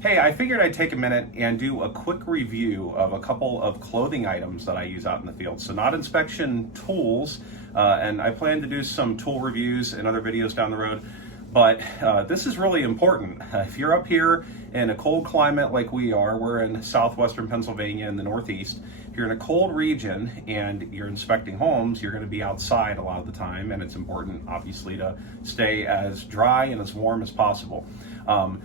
Hey, I figured I'd take a minute and do a quick review of a couple of clothing items that I use out in the field. So not inspection tools, and I plan to do some tool reviews and other videos down the road, but this is really important. If you're up here in a cold climate like we are, we're in southwestern Pennsylvania in the Northeast. If you're in a cold region and you're inspecting homes, you're going to be outside a lot of the time, and it's important, obviously, to stay as dry and as warm as possible.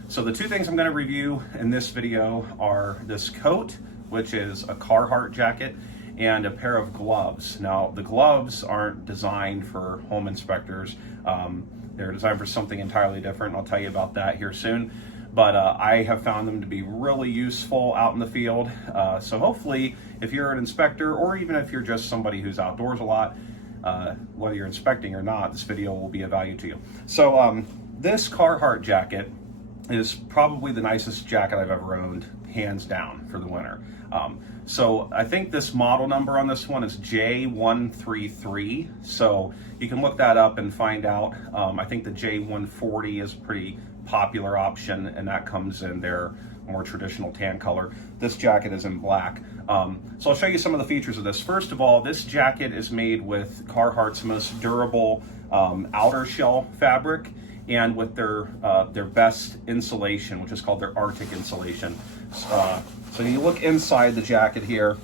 So the two things I'm going to review in this video are this coat, which is a Carhartt jacket, and a pair of gloves. Now, the gloves aren't designed for home inspectors. They're designed for something entirely different. I'll tell you about that here soon. But I have found them to be really useful out in the field. So hopefully, if you're an inspector, or even if you're just somebody who's outdoors a lot, whether you're inspecting or not, this video will be of value to you. So this Carhartt jacket is probably the nicest jacket I've ever owned, hands down, for the winter. So I think this model number on this one is J133. So you can look that up and find out. I think the J140 is a pretty popular option, and that comes in their more traditional tan color. This jacket is in black. So I'll show you some of the features of this. First of all, this jacket is made with Carhartt's most durable outer shell fabric, and with their best insulation, which is called their Arctic insulation. So you look inside the jacket here.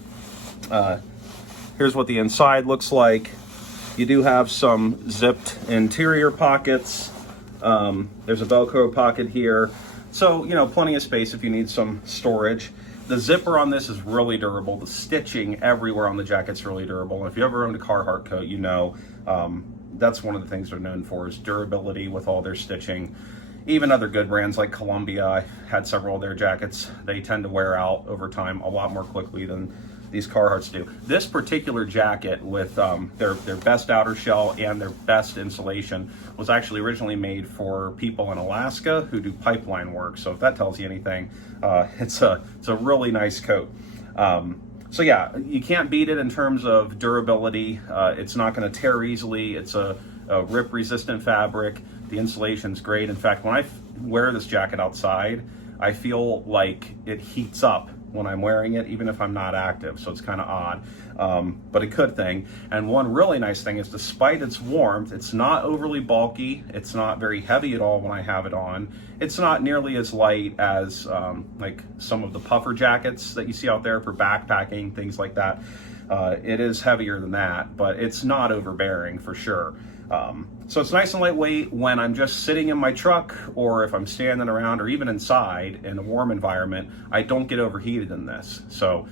Here's what the inside looks like. You do have some zipped interior pockets. There's a Velcro pocket here. So, you know, plenty of space if you need some storage. The zipper on this is really durable. The stitching everywhere on the jacket's really durable. And if you ever owned a Carhartt coat, you know that's one of the things they're known for, is durability with all their stitching. Even other good brands like Columbia, I had several of their jackets. They tend to wear out over time a lot more quickly than these Carhartts do. This particular jacket with their best outer shell and their best insulation was actually originally made for people in Alaska who do pipeline work. So if that tells you anything, it's a really nice coat. So yeah, you can't beat it in terms of durability. It's not going to tear easily. It's a rip resistant fabric. The insulation's great. In fact, when I wear this jacket outside, I feel like it heats up when I'm wearing it, even if I'm not active. So it's kind of odd, but a good thing. And one really nice thing is, despite its warmth, it's not overly bulky. It's not very heavy at all when I have it on. It's not nearly as light as like some of the puffer jackets that you see out there for backpacking, things like that. It is heavier than that, but it's not overbearing for sure. So it's nice and lightweight when I'm just sitting in my truck, or if I'm standing around, or even inside in a warm environment. I don't get overheated in this. So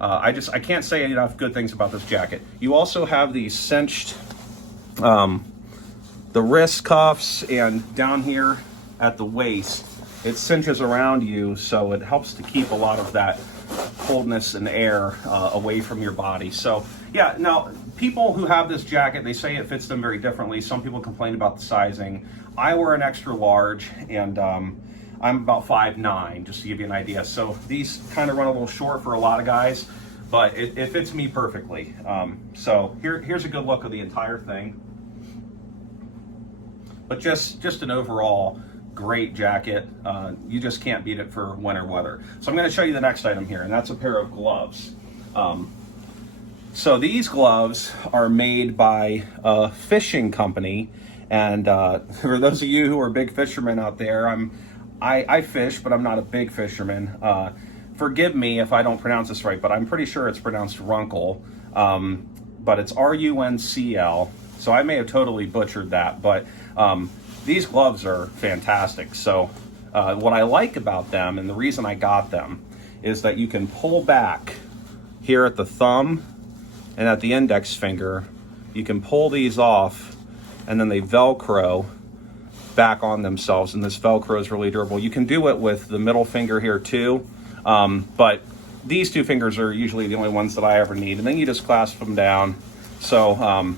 I can't say enough good things about this jacket. You also have these cinched, the wrist cuffs, and down here at the waist, it cinches around you, so it helps to keep a lot of that coldness and air away from your body. So yeah, now people who have this jacket, they say it fits them very differently. Some people complain about the sizing. I wear an extra large, and I'm about 5'9", just to give you an idea. So these kind of run a little short for a lot of guys, but it fits me perfectly. So here's a good look of the entire thing. But just an overall great jacket. You just can't beat it for winter weather. So I'm going to show you the next item here, and that's a pair of gloves. So these gloves are made by a fishing company, and for those of you who are big fishermen out there, I fish, but I'm not a big fisherman. Forgive me if I don't pronounce this right, but I'm pretty sure it's pronounced RUNCL, but it's RUNCL. So I may have totally butchered that, but these gloves are fantastic. So what I like about them, and the reason I got them, is that you can pull back here at the thumb and at the index finger. You can pull these off, and then they Velcro back on themselves, and this Velcro is really durable. You can do it with the middle finger here too, but these two fingers are usually the only ones that I ever need, and then you just clasp them down. So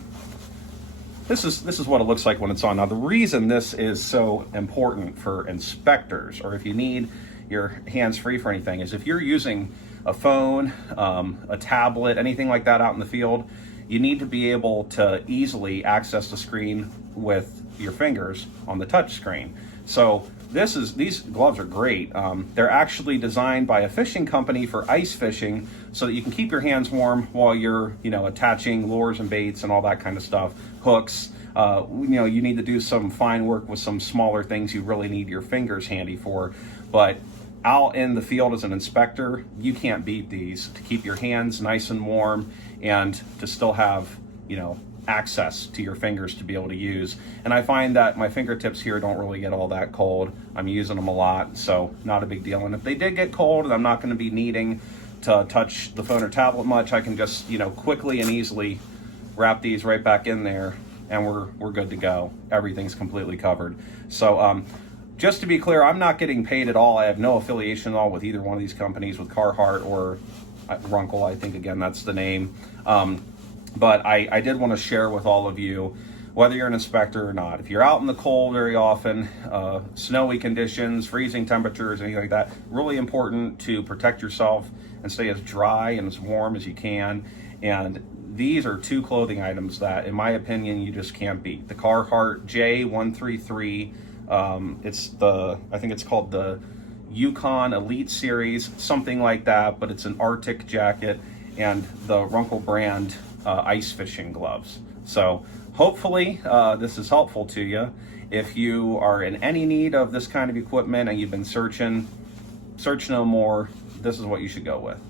this is what it looks like when it's on. Now, the reason this is so important for inspectors, or if you need your hands free for anything, is if you're using a phone, a tablet, anything like that out in the field, you need to be able to easily access the screen with your fingers on the touch screen. So these gloves are great. They're actually designed by a fishing company for ice fishing, so that you can keep your hands warm while you're, attaching lures and baits and all that kind of stuff, hooks. You need to do some fine work with some smaller things you really need your fingers handy for. But out in the field as an inspector, you can't beat these to keep your hands nice and warm and to still have, access to your fingers to be able to use. And I find that my fingertips here don't really get all that cold. I'm using them a lot, so not a big deal. And if they did get cold and I'm not going to be needing to touch the phone or tablet much, I can just, quickly and easily wrap these right back in there, and we're good to go. Everything's completely covered. So just to be clear, I'm not getting paid at all. I have no affiliation at all with either one of these companies, with Carhartt or RUNCL, I think, again, that's the name. But I did want to share with all of you, whether you're an inspector or not, if you're out in the cold very often, snowy conditions, freezing temperatures, anything like that, really important to protect yourself and stay as dry and as warm as you can. And these are two clothing items that, in my opinion, you just can't beat. The Carhartt J133, I think it's called the Yukon Elite Series, something like that, but it's an Arctic jacket, and the RUNCL brand ice fishing gloves. So hopefully this is helpful to you. If you are in any need of this kind of equipment and you've been search no more, this is what you should go with.